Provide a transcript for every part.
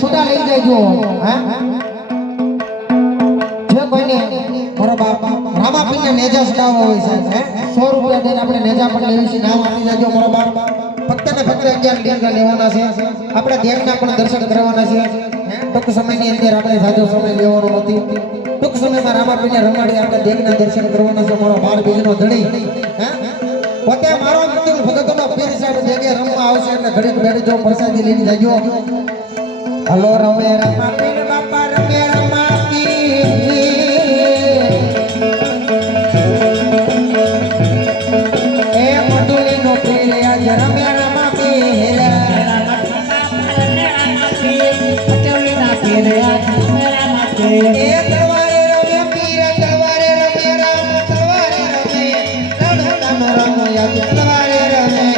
છૂટા લઈ જજો હે જે કોઈને મારો બાપ રામાપીને નેજા ચડાવવા હોય છે હે 100 રૂપિયા દઈને આપણે નેજા પણ લેવી છે નામ આપી જજો મારો બાપ ફક્ત ને ફક્ત 11 નેજા લેવાના છે આપણે દેવના પણ દર્શન કરવાના છે હે ટૂંક સમયની અંદર આપણે સાજો સમય લેવાનો નથી ટૂંક સમયમાં રામાપીને રમાડી આપણે દેવના દર્શન કરવાના છે મારો બાર બીજનો ધણી હે પોતે મારો મિત્ર ભગતનો પીર સાહેબ જગ્યાએ રમવા આવશે એટલે ઘડીક બેઠી જો પ્રસાદી લઈને જજો હલો રમે રમા પીર બાપા રમે રમા પીર એ મધુલી નો પીર આજ રમે રમા પીર મધુલી ના પીર આજ રમે રમા પીર એ તલવારે રમે પીર તલવારે રમે રામ તલવારે રમે રણ રામ યાદ તલવારે રમે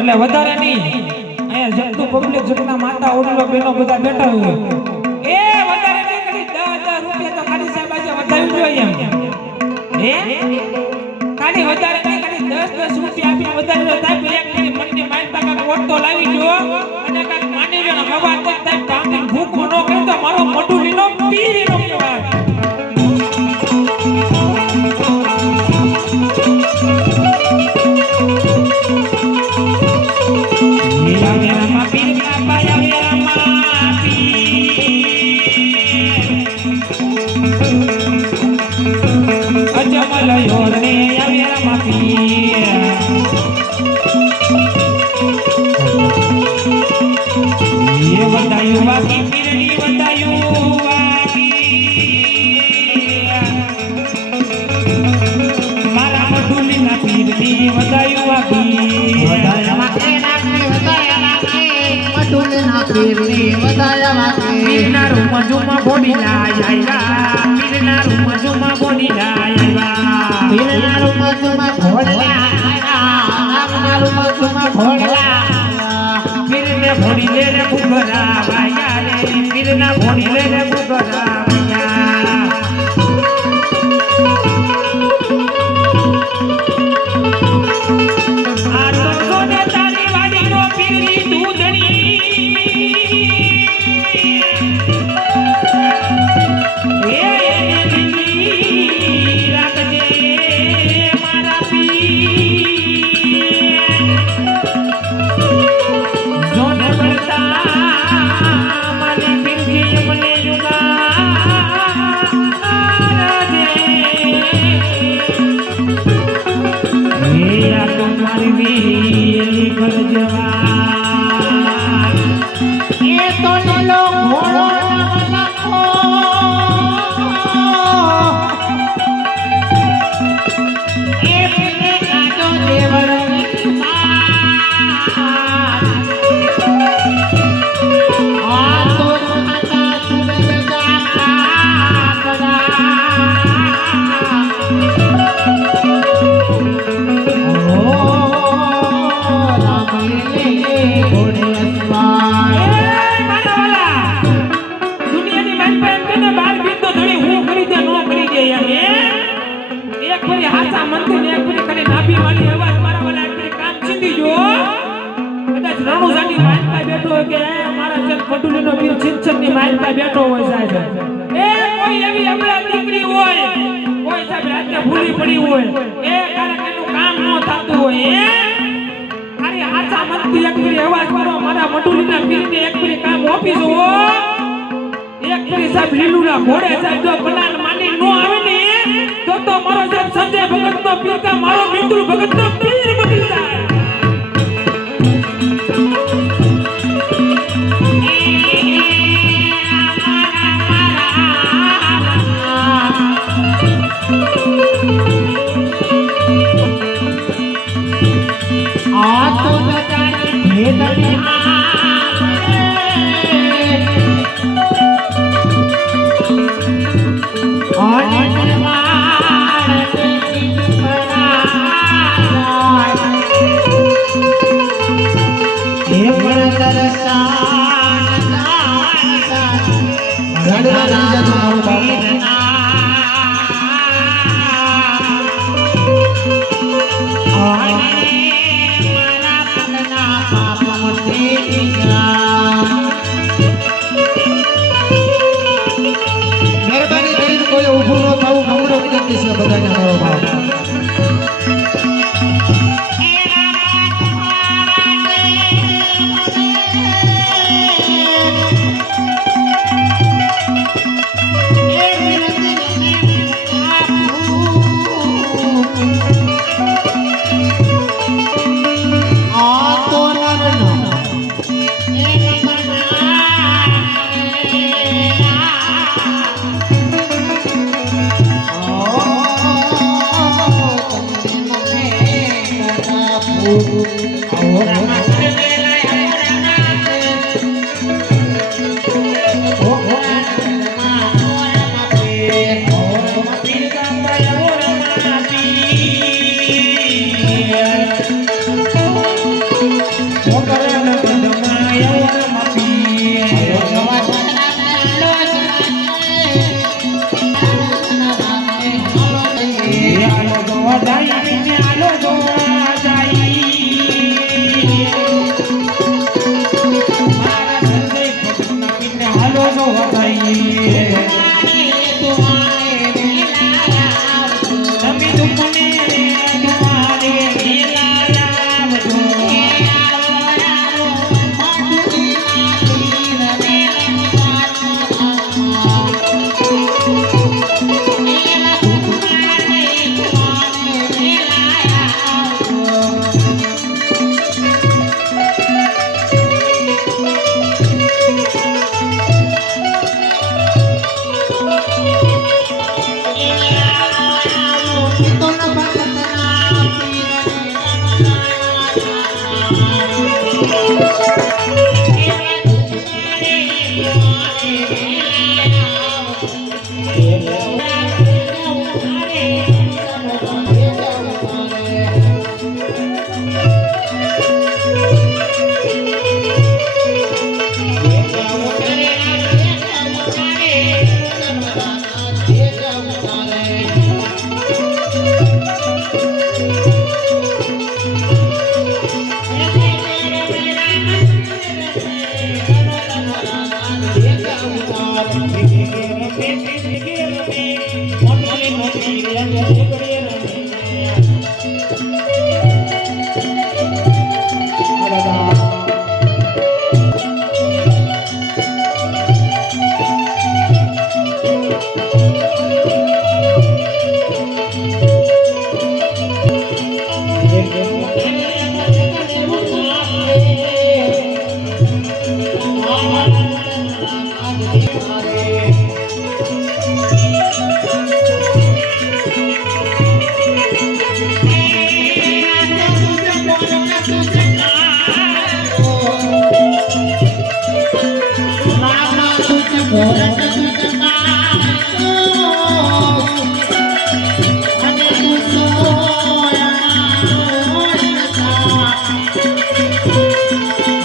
એટલે વધારે નહીં અહીંયા જેટલું પબ્લિક જેટલા માતા ઓડલો બેનો બધા બેઠા હોય એ વધારે નહીં કરી 10,000 રૂપિયા તો ખાલી સાહેબ આજે વધાવી જોઈએ એમ ખાલી વધારે નહીં કરી 10 રૂપિયા આપીને વધારી સાહેબ એક મિનિટ મનની માઇન્ડ કાકા વોટ તો લાવી જો અને કાકા માની જો હવા તો સાહેબ કામની ભૂખ નો કહે તો મારો મડુલીનો પીરીનો કહેવાય પીર ઘર જેવા એ તો લીલો ઘોડો નાખો એ પેલે કાઢો દેવળની બેઠો હોય સાહેબ એ કોઈ એવી અબળા દીકરી હોય કોઈ સાહેબ રાતે ભૂલી પડી હોય એ કારણ એનું કામ ન થતું હોય એ અરે આચા મનથી એક ફરી અવાજ મારો મારા મટુલીના પીરને એક ફરી કામ ઓફિસ હો એક ફરી સાહેબ લીલુના ઘોડે સાહેબ જો પલાન માની નો આવે ને તો મારો સાહેબ સંજય ભગતનો પીર કા મારો મિત્ર ભગતનો પીર બની જાય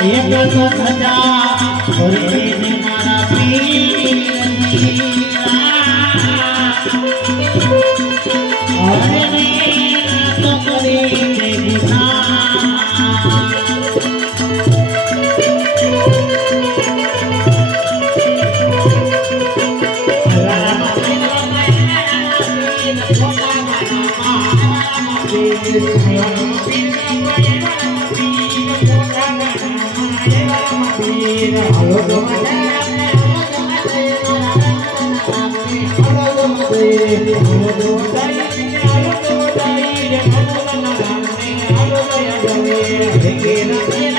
એક તો સજા ભરીને મારા પીરા અરે ને તો કરીને ગુના Hello,